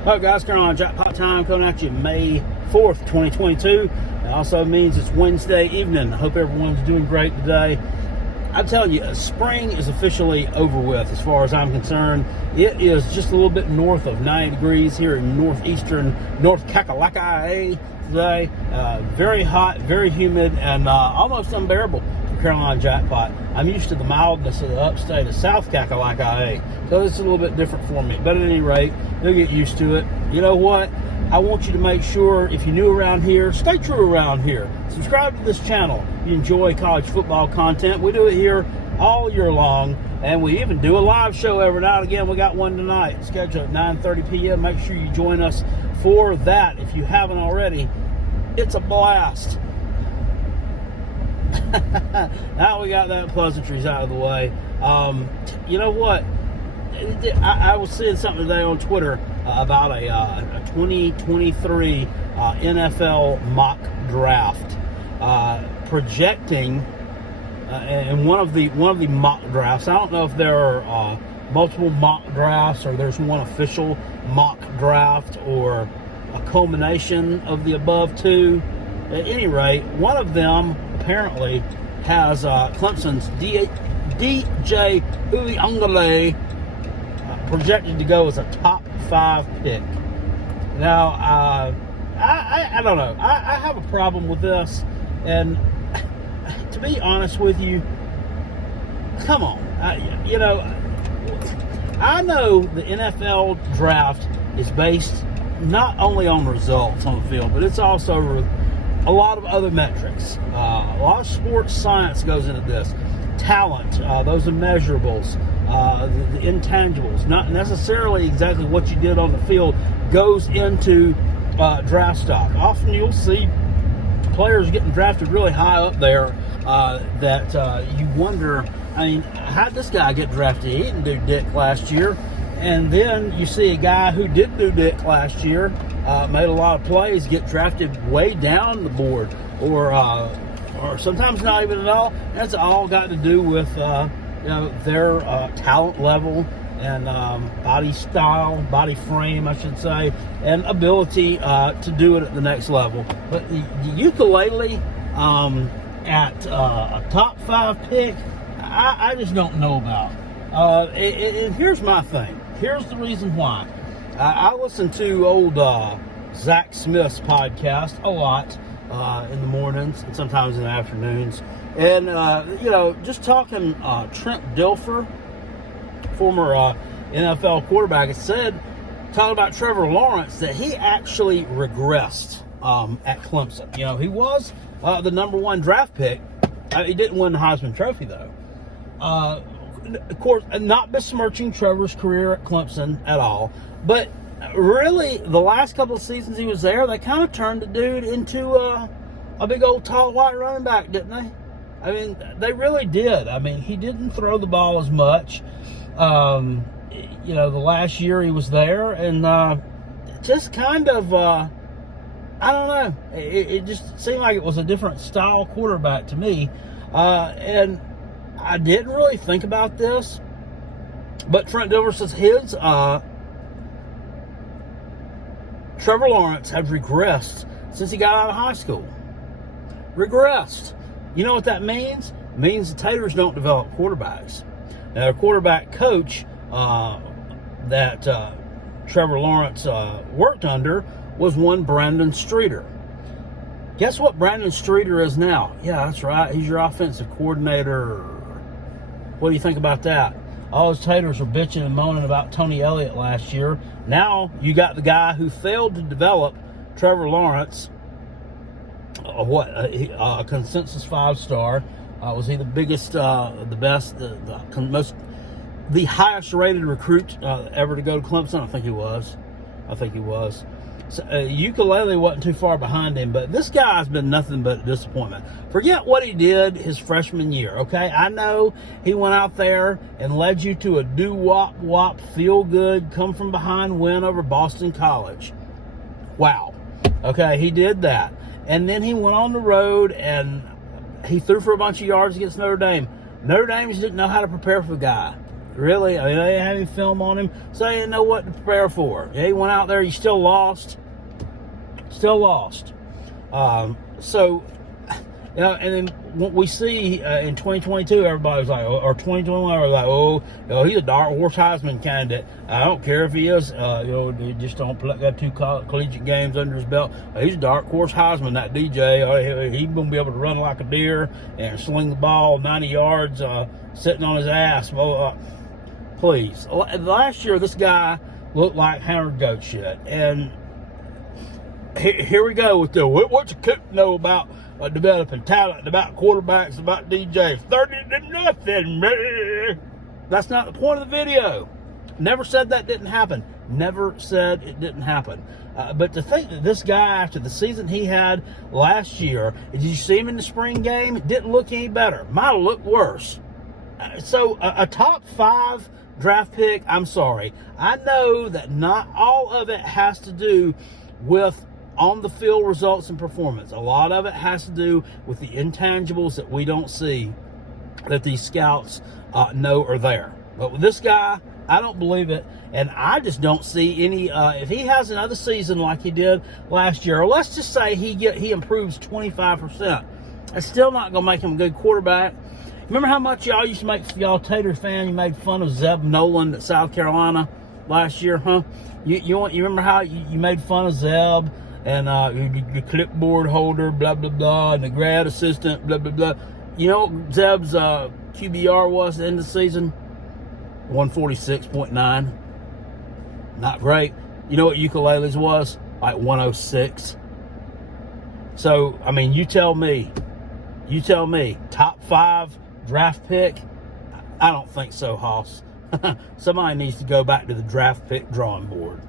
All right, guys, Carolina Jackpot time coming at you May 4th, 2022. It also means it's Wednesday evening. I hope everyone's doing great today. I'm telling you, spring is officially over with as far as I'm concerned. It is just a little bit north of 90 degrees here in northeastern North Kakalaka today. Very hot, very humid, and almost unbearable for Carolina Jackpot. I'm used to the mildness of the upstate of South Kakalaka, so it's a little bit different for me. But at any rate, you'll get used to it. You know what? I want you to make sure, if you're new around here, stay true around here. Subscribe to this channel. You enjoy college football content. We do it here all year long, and we even do a live show every now and again. We got one tonight, scheduled at 9:30 p.m. Make sure you join us for that if you haven't already. It's a blast. Now we got that pleasantries out of the way. You know what? I was seeing something today on Twitter about a 2023 NFL mock draft, projecting in one of the mock drafts. I don't know if there are multiple mock drafts or there's one official mock draft or a culmination of the above two. At any rate, one of them apparently has Clemson's DJ Uia projected to go as a top 5 pick. Now, I don't know. I have a problem with this, and to be honest with you, come on. I know the NFL draft is based not only on results on the field, but it's also a lot of other metrics. A lot of sports science goes into this. Talent, those immeasurables, the intangibles, not necessarily exactly what you did on the field, goes into draft stock. Often you'll see players getting drafted really high up there that you wonder, I mean, how did this guy get drafted? He didn't do dick last year. And then you see a guy who did do dick last year, made a lot of plays, get drafted way down the board, or sometimes not even at all. That's all got to do with their talent level and body style, body frame, I should say, and ability to do it at the next level. But the ukulele at a top 5 pick, I just don't know about. And here's my thing. Here's the reason why. I listen to old Zach Smith's podcast a lot in the mornings and sometimes in the afternoons. And, just talking Trent Dilfer, former NFL quarterback, talking about Trevor Lawrence, that he actually regressed at Clemson. He was the number 1 draft pick. He didn't win the Heisman Trophy, though. Of course, not besmirching Trevor's career at Clemson at all, but really, the last couple of seasons he was there, they kind of turned the dude into a big old tall white running back, didn't they? I mean, they really did. I mean, he didn't throw the ball as much. The last year he was there, and just kind of, I don't know. It just seemed like it was a different style quarterback to me, and I didn't really think about this, but Trent Dilfer says his Trevor Lawrence had regressed since he got out of high school. Regressed. You know what that means? It means the Taters don't develop quarterbacks. Now, a quarterback coach that Trevor Lawrence worked under was one Brandon Streeter. Guess what Brandon Streeter is now? Yeah, that's right. He's your offensive coordinator. What do you think about that? All those Taters were bitching and moaning about Tony Elliott last year. Now you got the guy who failed to develop Trevor Lawrence. A consensus 5-star. Was he the biggest, the best, the highest rated recruit ever to go to Clemson? I think he was. So, ukulele wasn't too far behind him, but this guy's been nothing but a disappointment. Forget what he did his freshman year, okay? I know he went out there and led you to a do-wop, feel-good, come-from-behind win over Boston College. Wow. Okay, he did that. And then he went on the road and he threw for a bunch of yards against Notre Dame. Notre Dame just didn't know how to prepare for the guy. Really? I mean, they didn't have any film on him, so they didn't know what to prepare for. Yeah, he went out there, he still lost. Still lost. So, you know, and then what we see in 2022, everybody's like, or 2021, everybody's like, oh, you know, he's a dark horse Heisman candidate. I don't care if he is. You know, he just don't got 2 collegiate games under his belt. He's a dark horse Heisman, that DJ. He's going to be able to run like a deer and sling the ball 90 yards sitting on his ass. Well, please. Last year, this guy looked like hammered goat shit. And here we go with the what's a coach know about developing talent, about quarterbacks, about DJs. 30-0. That's not the point of the video. Never said that didn't happen. Never said it didn't happen. But to think that this guy, after the season he had last year, did you see him in the spring game? It didn't look any better. Might have looked worse. So a top 5 draft pick, I'm sorry. I know that not all of it has to do with on the field results and performance. A lot of it has to do with the intangibles that we don't see, that these scouts know are there. But with this guy, I don't believe it, and I just don't see any. If he has another season like he did last year, or let's just say he improves 25%, it's still not going to make him a good quarterback. Remember how much y'all used to make, y'all Tater fan, you made fun of Zeb Nolan at South Carolina last year, huh? You remember how you made fun of Zeb? And the clipboard holder, blah, blah, blah, and the grad assistant, blah, blah, blah. You know what Zeb's QBR was at the end of the season? 146.9. Not great. You know what Ukulele's was? Like 106. So, I mean, you tell me, top 5 draft pick? I don't think so, Hoss. Somebody needs to go back to the draft pick drawing board.